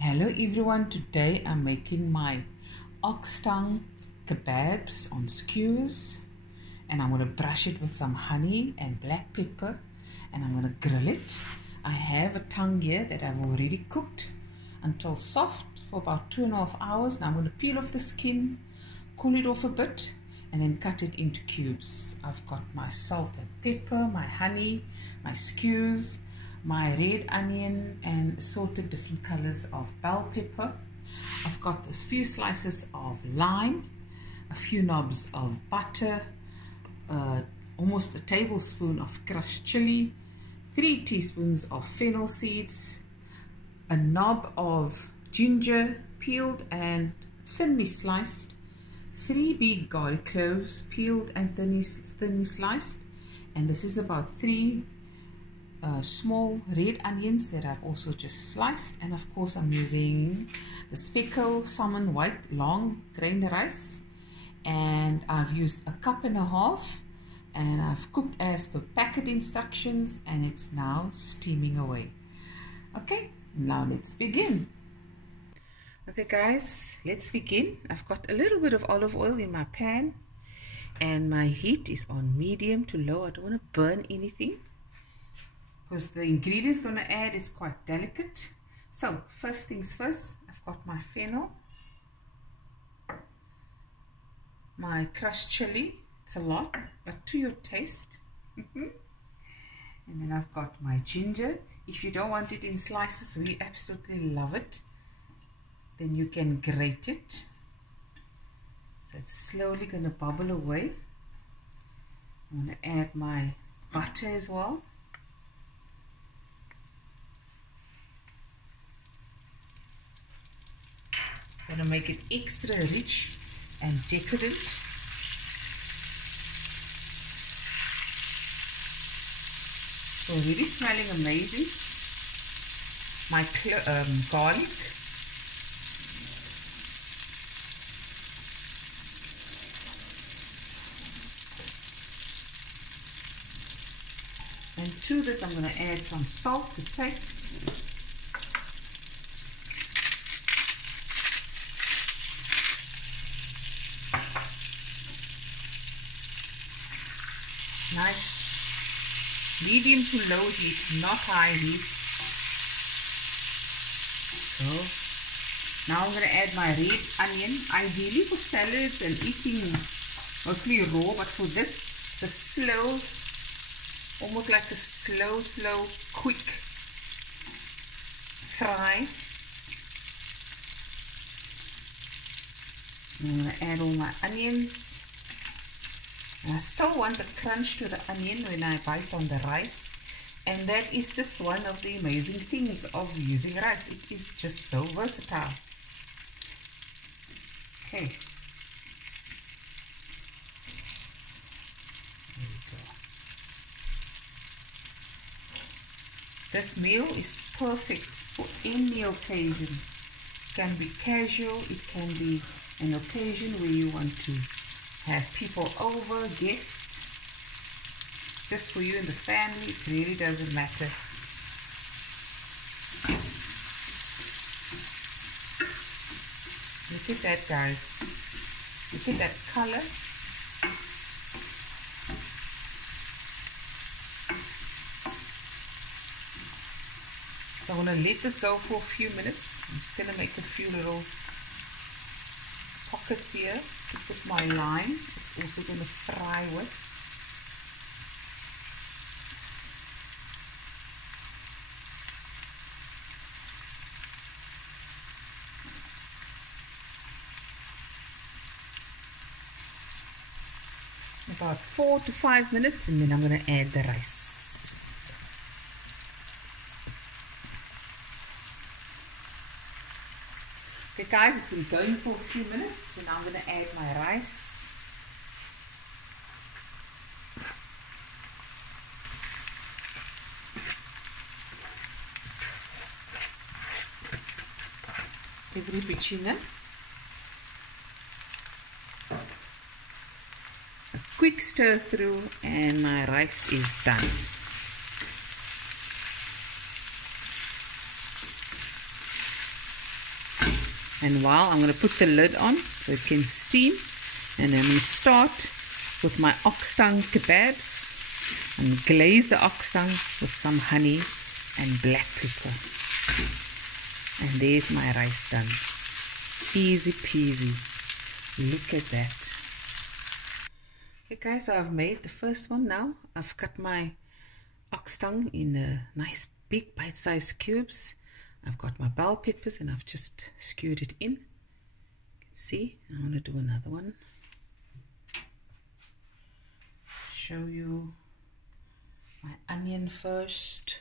Hello everyone, today I'm making my ox tongue kebabs on skewers, and I'm going to brush it with some honey and black pepper, and I'm going to grill it. I have a tongue here that I've already cooked until soft for about 2.5 hours. Now I'm going to peel off the skin, cool it off a bit, and then cut it into cubes. I've got my salt and pepper, my honey, my skewers, my red onion and assorted different colors of bell pepper. I've got this few slices of lime, a few knobs of butter, almost a tablespoon of crushed chili, 3 teaspoons of fennel seeds, a knob of ginger peeled and thinly sliced, 3 big garlic cloves peeled and thinly sliced, and this is about 3 small red onions that I've also just sliced. And of course I'm using the Spekko Saman white long grain rice, and I've used 1.5 cups, and I've cooked as per packet instructions, and it's now steaming away. Okay, now let's begin. Okay guys, let's begin. I've got a little bit of olive oil in my pan, and my heat is on medium to low. I don't want to burn anything, because the ingredients going to add is quite delicate. So first things first, I've got my fennel, my crushed chili, it's a lot but to your taste, and then I've got my ginger. If you don't want it in slices, we absolutely love it, then you can grate it. So it's slowly going to bubble away. I'm going to add my butter as well. Going to make it extra rich and decadent. So really smelling amazing. My garlic. And to this I'm going to add some salt to taste. Nice medium to low heat, not high heat. So now I'm going to add my red onion. Ideally for salads and eating mostly raw, but for this it's a slow, almost like a slow quick fry. I'm going to add all my onions. And I still want the crunch to the onion when I bite on the rice, and that is just one of the amazing things of using rice. It is just so versatile. Okay, there we go. This meal is perfect for any occasion. It can be casual, it can be an occasion where you want to have people over, guests, just for you and the family. It really doesn't matter. Look at that, guys. Look at that color. So I'm going to let this go for a few minutes. I'm just going to make a few little pockets here to put my lime. It's also going to fry with. About 4 to 5 minutes, and then I'm going to add the rice. Okay guys, it's been going for a few minutes, so now I'm going to add my rice. Every pitching in. A quick stir through, and my rice is done. And while I'm going to put the lid on so it can steam, and I'm going to start with my ox tongue kebabs and glaze the ox tongue with some honey and black pepper. And there's my rice done. Easy peasy. Look at that. Okay guys, so I've made the first one now. I've cut my ox tongue in nice big bite-sized cubes. I've got my bell peppers and I've just skewed it in. You can see, I'm going to do another one. Show you my onion first.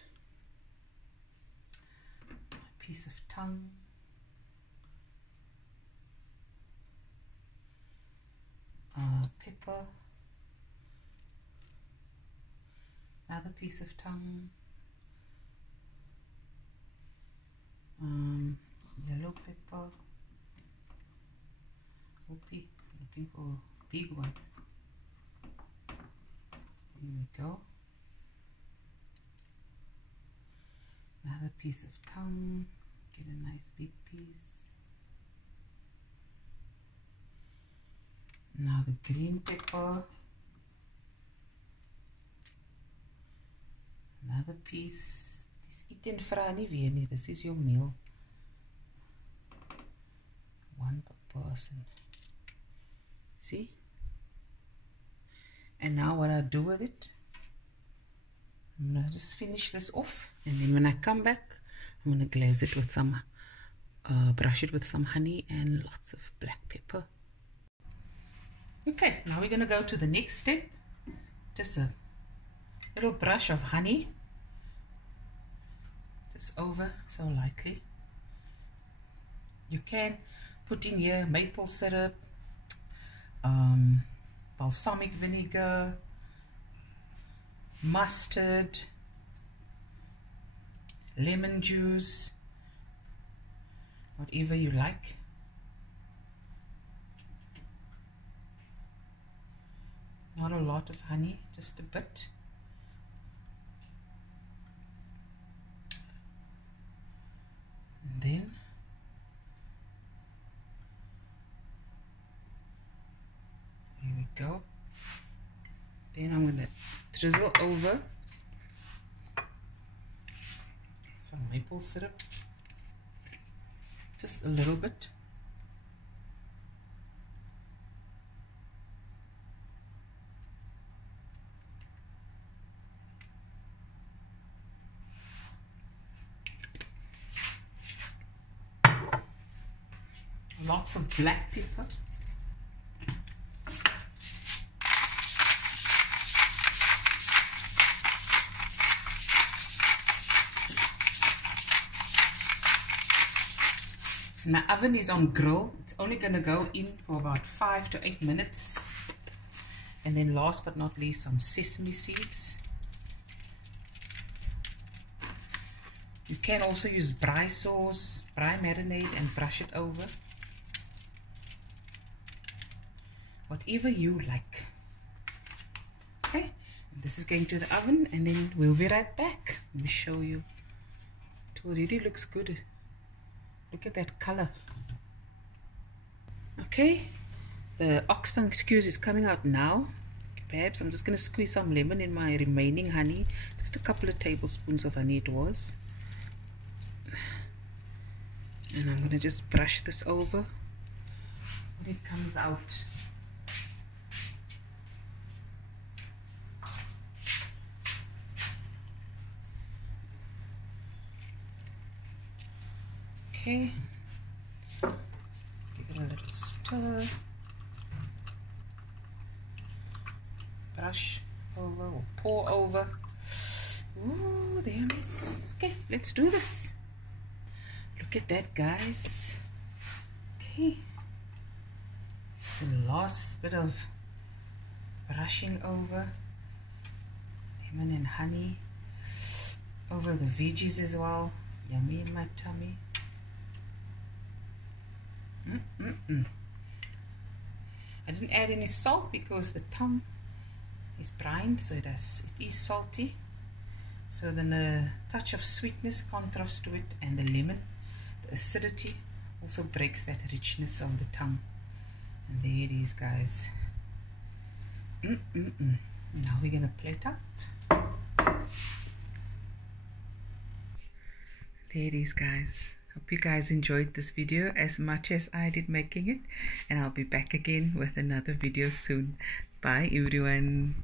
A piece of tongue. Pepper. Another piece of tongue. Yellow pepper. Whoopie, looking for a big one. Here we go. Another piece of tongue. Get a nice big piece. Now the green pepper. Another piece. Dis eet en vra nie weer nie. This is your meal. One per person. See? And now what I do with it, I'm going to just finish this off. And then when I come back, I'm going to glaze it with some, brush it with some honey and lots of black pepper. Okay, now we're going to go to the next step. Just a little brush of honey. Just over so lightly. You can put in here maple syrup, balsamic vinegar, mustard, lemon juice, whatever you like. Not a lot of honey, just a bit. And then here we go. Then I'm going to drizzle over some maple syrup, just a little bit. Lots of black pepper. My oven is on grill. It's only going to go in for about 5 to 8 minutes. And then last but not least, some sesame seeds. You can also use braai sauce, braai marinade, and brush it over. Whatever you like. Okay, and this is going to the oven, and then we'll be right back. Let me show you. It already looks good. Look at that color. Okay, the ox tongue skews is coming out now. Perhaps I'm just going to squeeze some lemon in my remaining honey. Just a couple of tablespoons of honey it was. And I'm going to just brush this over when it comes out. Okay, give it a little stir, brush over or pour over. Ooh, there it is. Okay, let's do this. Look at that, guys. Okay, just the last bit of brushing over, lemon and honey over the veggies as well. Yummy in my tummy. I didn't add any salt because the tongue is brined, so it is salty. So then a touch of sweetness contrasts to it, and the lemon, the acidity Also breaks that richness of the tongue. And there it is, guys. Now we're gonna plate up. There it is, guys. Hope you guys enjoyed this video as much as I did making it, and I'll be back again with another video soon. Bye everyone.